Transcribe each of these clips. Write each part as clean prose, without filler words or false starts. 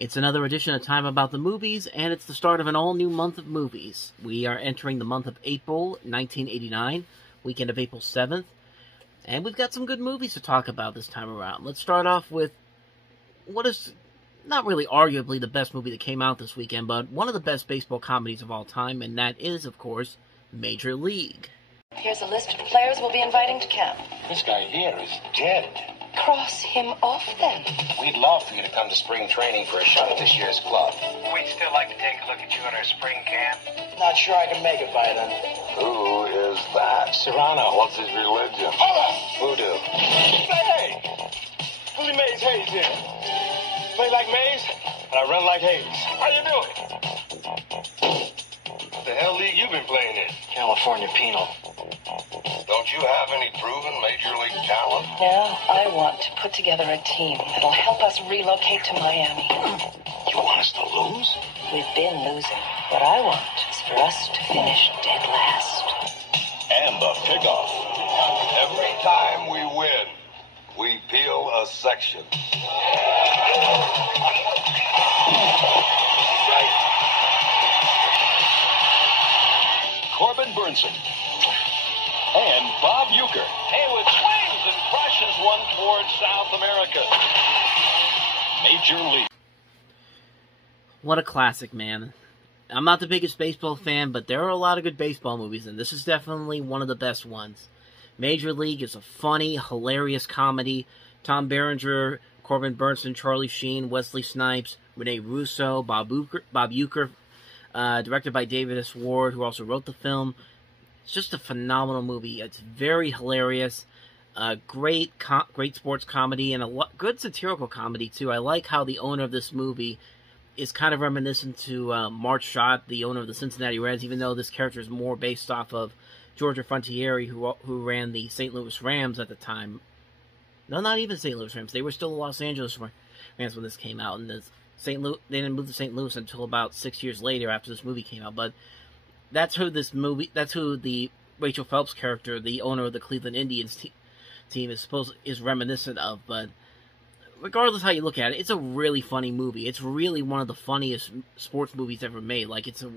It's another edition of Time About the Movies, and it's the start of an all-new month of movies. We are entering the month of April 1989, weekend of April 7th, and we've got some good movies to talk about this time around. Let's start off with what is not really arguably the best movie that came out this weekend, but one of the best baseball comedies of all time, and that is, of course, Major League. Here's a list of players we'll be inviting to camp. This guy here is dead. Cross him off, then. We'd love for you to come to spring training for a shot at this year's club. We'd still like to take a look at you at our spring camp. Not sure I can make it by then. Who is that? Serrano. What's his religion? Voodoo. Hey! Willie Mays Hayes here. Play like Mays, and I run like Hayes. How you doing? What the hell league you been playing in? California Penal. Don't you have any proven major league talent? Now, I want to put together a team that'll help us relocate to Miami. You want us to lose? We've been losing. What I want is for us to finish dead last. And the kickoff. Every time we win, we peel a section. Corbin Burnson and Bob Uecker. Haywood swings and crushes one towards South America. Major League. What a classic, man. I'm not the biggest baseball fan, but there are a lot of good baseball movies, and this is definitely one of the best ones. Major League is a funny, hilarious comedy. Tom Berenger, Corbin Burnson, Charlie Sheen, Wesley Snipes, Rene Russo, Bob Uecker, directed by David S. Ward, who also wrote the film. It's just a phenomenal movie. It's very hilarious. Great sports comedy, and a good satirical comedy, too. I like how the owner of this movie is kind of reminiscent to Mark Schott, the owner of the Cincinnati Reds, even though this character is more based off of George Frontiere, who ran the St. Louis Rams at the time. No, not even St. Louis Rams. They were still the Los Angeles Rams when this came out, and they didn't move to St. Louis until about 6 years later after this movie came out. But that's who the Rachel Phelps character, the owner of the Cleveland Indians team, is reminiscent of. But regardless how you look at it, it's a really funny movie. It's really one of the funniest sports movies ever made. Like, it's a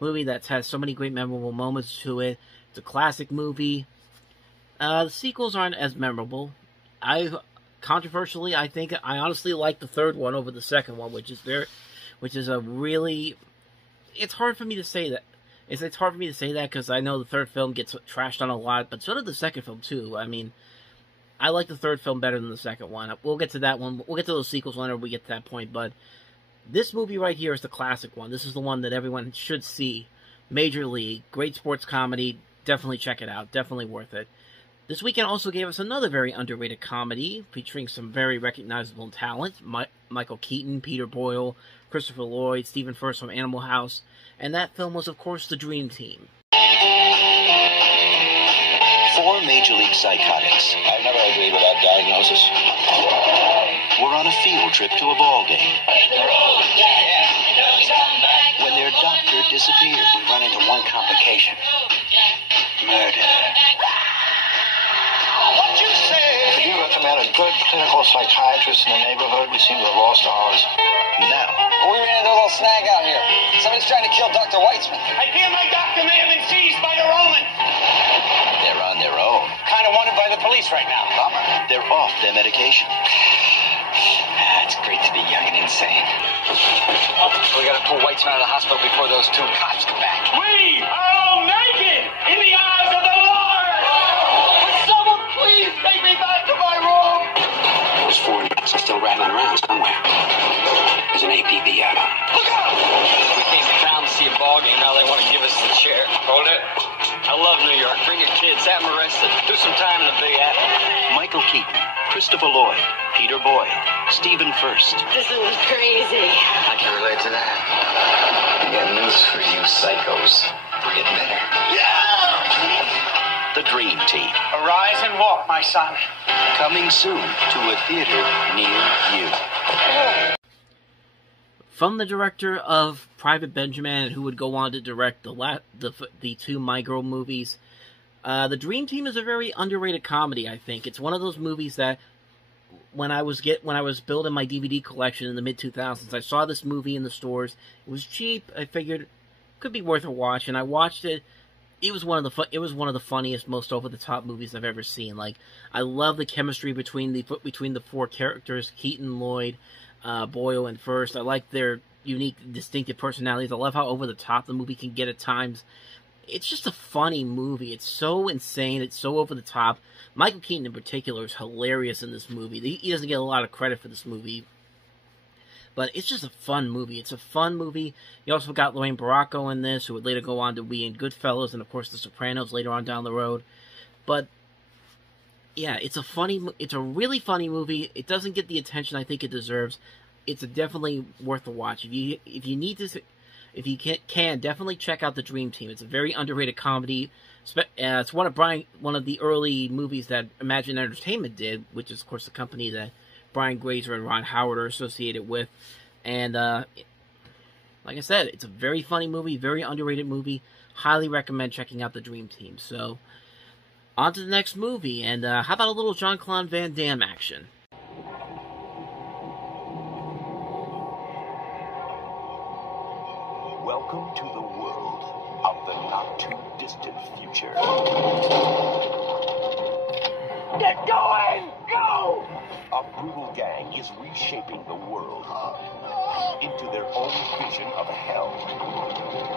movie that has so many great memorable moments to it. It's a classic movie. The sequels aren't as memorable. Controversially, I honestly like the third one over the second one, which is a really. It's hard for me to say that. It's hard for me to say that because I know the third film gets trashed on a lot, but so did the second film too. I mean, I like the third film better than the second one. We'll get to that one. We'll get to those sequels whenever we get to that point. But this movie right here is the classic one. This is the one that everyone should see. Major League, great sports comedy. Definitely check it out. Definitely worth it. This weekend also gave us another very underrated comedy featuring some very recognizable talent. Michael Keaton, Peter Boyle, Christopher Lloyd, Stephen Furst from Animal House. And that film was, of course, The Dream Team. 4 major league psychotics. I never agree with that diagnosis. We're on a field trip to a ball game. When their doctor disappeared, We run into one complication. murder. What'd you say? Could you recommend a good clinical psychiatrist in the neighborhood? We seem to have lost ours. Now, We ran into a little snag out here. Somebody's trying to kill Dr. Weitzman. I fear my doctor may have been seized by the Romans. they're on their own. Kind of wanted by the police right now. Bummer. They're off their medication. It's great to be young and insane. We gotta pull Weitzman out of the hospital before those 2 cops get back. We are all naked in the eyes of the Lord. Would someone please take me back to my room? Those 4 nuts are still rattling around somewhere. There's an APB out on. Look out! We came to town to see a ball game. Now they want to give us the chair. Hold it. I love New York. Bring your kids, have them arrested. Do some time in the Big Apple. Michael Keaton, Christopher Lloyd, Peter Boyle, Stephen Furst. This is crazy. I can relate to that. I got news for you psychos. We're getting better. The Dream Team. Arise and walk, my son. Coming soon to a theater near you. From the director of Private Benjamin, who would go on to direct the 2 My Girl movies, The Dream Team is a very underrated comedy, I think. It's one of those movies that when I was building my DVD collection in the mid-2000s, I saw this movie in the stores. It was cheap. I figured it could be worth a watch, and I watched it. It was one of the funniest, most over-the-top movies I've ever seen. Like, I love the chemistry between the four characters, Keaton, Lloyd, Boyle, and First. I like their unique, distinctive personalities. I love how over-the-top the movie can get at times. It's just a funny movie. It's so insane. It's so over-the-top. Michael Keaton, in particular, is hilarious in this movie. He doesn't get a lot of credit for this movie. But it's just a fun movie. It's a fun movie. You also got Lorraine Bracco in this, who would later go on to be in Goodfellas and, of course, The Sopranos later on down the road. But, yeah, it's a really funny movie. It doesn't get the attention I think it deserves. It's definitely worth a watch. If you can, definitely check out The Dream Team. It's a very underrated comedy. It's one of the early movies that Imagine Entertainment did, which is, of course, the company that Brian Grazer and Ron Howard are associated with. And, like I said, it's a very funny movie, very underrated movie. Highly recommend checking out The Dream Team. So, on to the next movie. And how about a little Jean-Claude Van Damme action? Welcome to the world of the not-too-distant future. Get going! Go! A brutal gang is reshaping the world into their own vision of hell.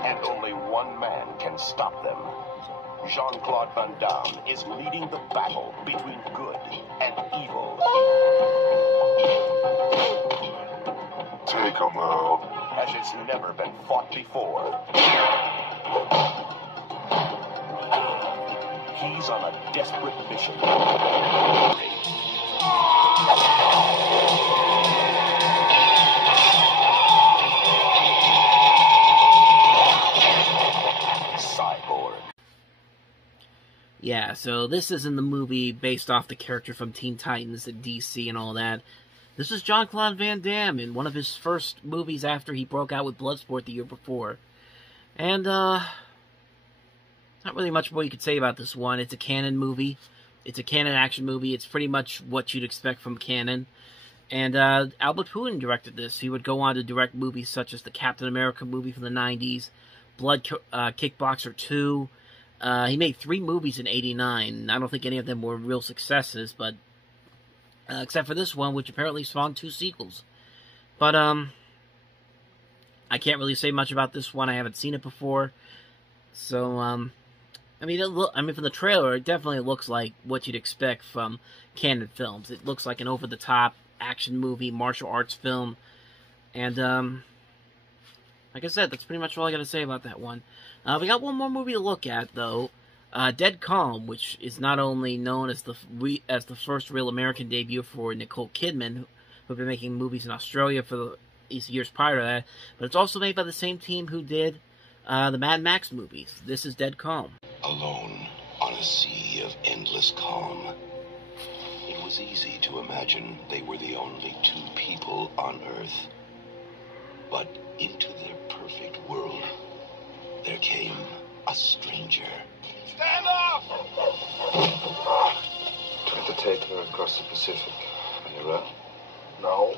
And only one man can stop them. Jean-Claude Van Damme is leading the battle between good and evil. Take him out. As it's never been fought before. He's on a desperate mission. Cyborg. Yeah, so this is in the movie based off the character from Teen Titans and DC and all that. This is Jean-Claude Van Damme in one of his first movies after he broke out with Bloodsport the year before. And, not really much more you could say about this one. It's a canon movie. It's a canon action movie. It's pretty much what you'd expect from canon. And, Albert Pujols directed this. He would go on to direct movies such as the Captain America movie from the 90s, Kickboxer 2. He made 3 movies in '89. I don't think any of them were real successes, but except for this one, which apparently spawned 2 sequels. But, I can't really say much about this one. I haven't seen it before. So, I mean, from the trailer, it definitely looks like what you'd expect from canon films. It looks like an over-the-top action movie, martial arts film. And, like I said, that's pretty much all I got to say about that one. We got one more movie to look at, though. Dead Calm, which is not only known as the first real American debut for Nicole Kidman, who've been making movies in Australia for these years prior to that, but it's also made by the same team who did the Mad Max movies. This is Dead Calm. Alone on a sea of endless calm. It was easy to imagine they were the only 2 people on Earth. But into their perfect world, there came a stranger. Stand off! Tried to take her across the Pacific. Are you well? No.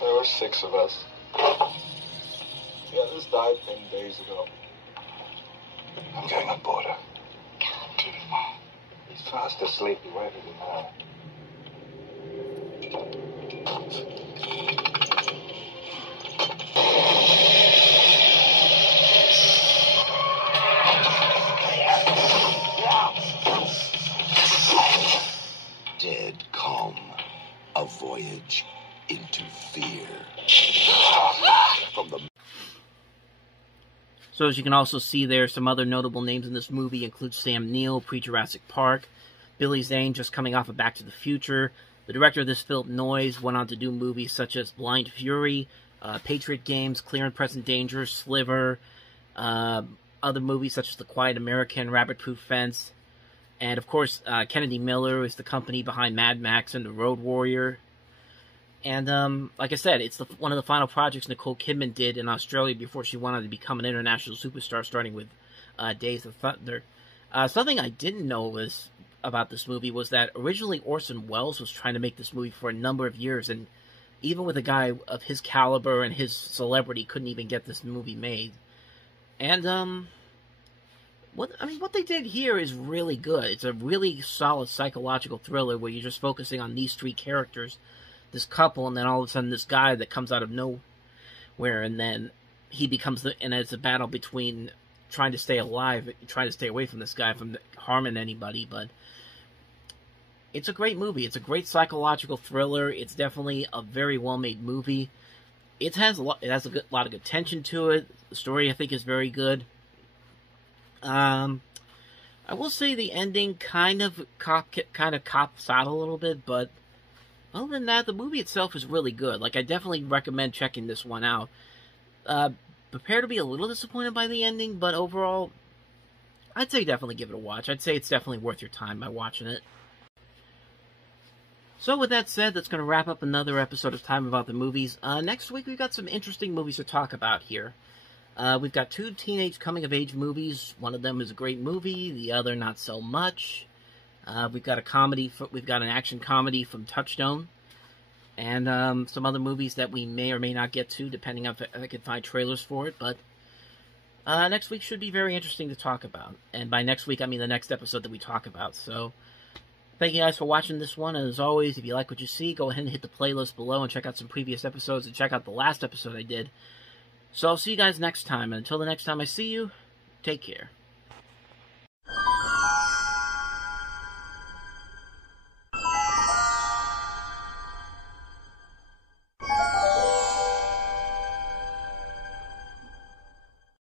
There were 6 of us. The others died 10 days ago. I'm going on board her. Can't do that. He's fast asleep. He waited an hour. Dead Calm. A voyage into fear. From the... So as you can also see there, some other notable names in this movie include Sam Neill, pre-Jurassic Park, Billy Zane, just coming off of Back to the Future. The director of this film, Noyes, went on to do movies such as Blind Fury, Patriot Games, Clear and Present Danger, Sliver, other movies such as The Quiet American, Rabbit Proof Fence, and of course, Kennedy Miller is the company behind Mad Max and The Road Warrior. And, like I said, it's one of the final projects Nicole Kidman did in Australia before she wanted to become an international superstar, starting with Days of Thunder. Something I didn't know was about this movie was that originally Orson Welles was trying to make this movie for a number of years, and even with a guy of his caliber and his celebrity, couldn't even get this movie made. And what they did here is really good. It's a really solid psychological thriller where you're just focusing on these three characters, this couple, and then all of a sudden this guy that comes out of nowhere, and then he becomes and it's a battle between trying to stay alive, trying to stay away from this guy from harming anybody. But it's a great movie. It's a great psychological thriller. It's definitely a very well-made movie. It has a lot of good tension to it. The story, I think, is very good. I will say the ending kind of cops out a little bit, but other than that, the movie itself is really good. Like, I definitely recommend checking this one out. Prepare to be a little disappointed by the ending, but overall, I'd say definitely give it a watch. I'd say it's definitely worth your time by watching it. So with that said, that's going to wrap up another episode of Time About the Movies. Next week, we've got some interesting movies to talk about here. We've got two teenage coming-of-age movies. One of them is a great movie, the other not so much. We've got a comedy. We've got an action comedy from Touchstone, and some other movies that we may or may not get to, depending on if I can find trailers for it. But next week should be very interesting to talk about. And by next week, I mean the next episode that we talk about. So thank you guys for watching this one. And as always, if you like what you see, go ahead and hit the playlist below and check out some previous episodes and check out the last episode I did. So I'll see you guys next time. And until the next time I see you, take care.